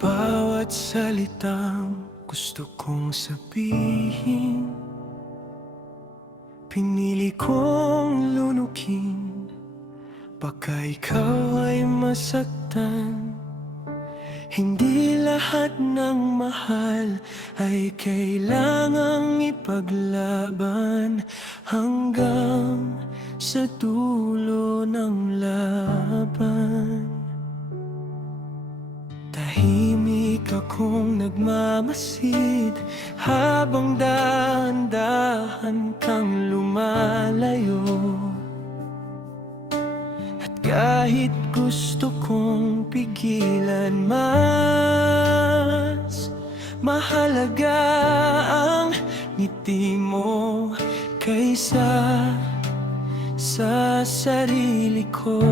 bawat salitang gusto kong sabihin, pinili kong lunukin. Baka ikaw ay masaktan. Hindi lahat ng mahal ay kailangang ipaglaban hanggang sa dulo ng laban. Tahimik akong nagmamasid habang dahan-dahan kang lumalayo. At kahit gusto kong pigilan, mas mahalaga ang ngiti mo kaysa sa sarili ko.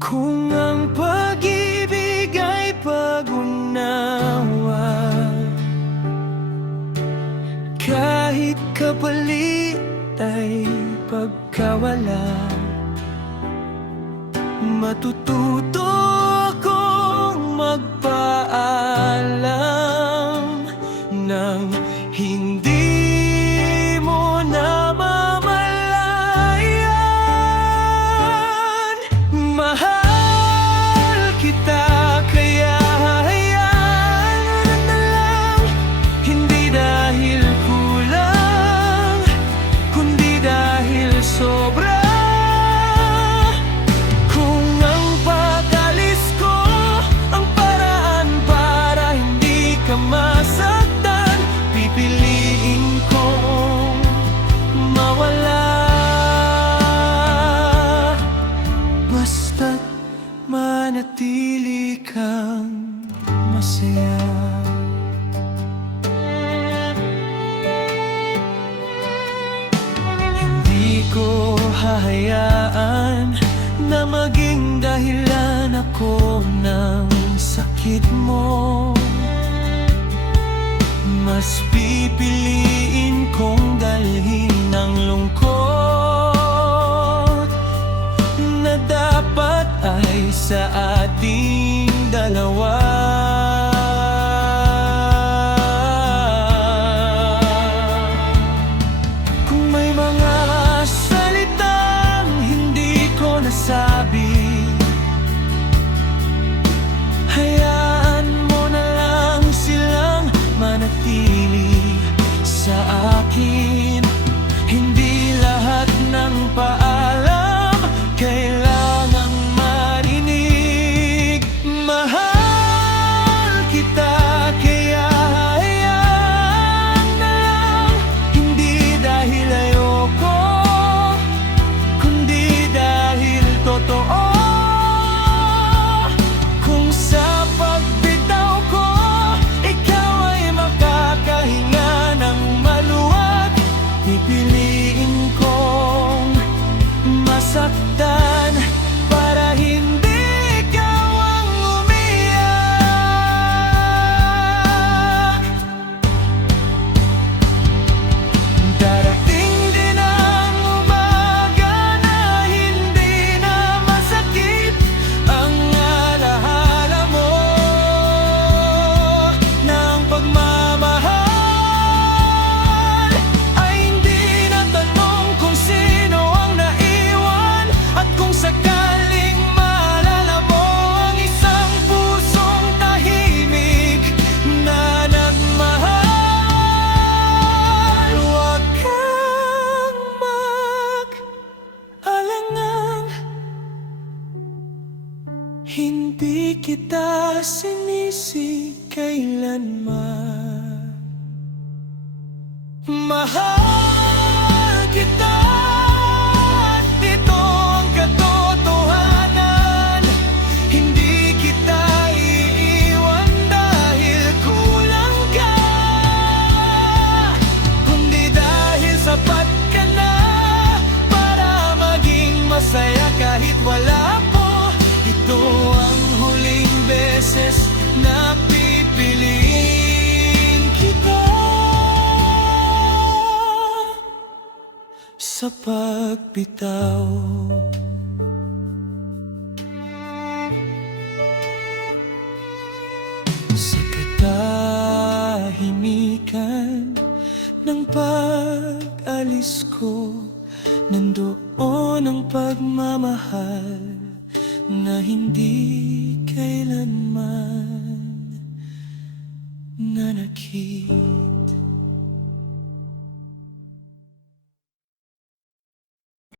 Kung ang pag-ibig ay pag-unawa, kahit kapalit ay pagkawala, matututo akong magpaalam nang hindi mo namamalayan. Mahal kita, kaya hayaan na lang. Hindi dahil kulang, kundi dahil sobra. Kung ang pag-alis ko ang paraan para hindi ka masaktan, pipiliin kong mawala. Basta't manatili kang masaya. Hindi ko hahayaan na maging dahilan ako ng sakit mo. Mas pipiliin kong dalhin ng lungkot na dapat ay sa ating dalawa. Kung may mga salitang hindi ko nasabi, hayaan mo na lang silang manatili sa akin. Hindi lahat ng paalam kailangang marinig. Mahal kita, kaya hayaan na lang. Hindi dahil ayoko, kundi dahil totoo. Kung sa pagbitaw ko ikaw ay makakahinga ng maluwag, pipiliin kong masaktan para hindi ikaw ang umiyak. Darating din ang umaga na hindi na masakit ang alaala mo ng pagmamahal ay hindi na tanong kung sino ang naiwan, at kung sakaling maalala mo ang isang pusong tahimik na nagmahal. Huwag kang mag-alangang, hindi kita sinisi kailanman. Mahal kita at ito ang katotohanan. Hindi kita iiwan dahil kulang ka, kundi dahil sapat ka na para maging masaya kahit wala po. Ito ang huling beses na pipiliin kita sa pagbitaw. Nang pag-alis ko, nandoon ang pagmamahal na hindi kailanman nanakit.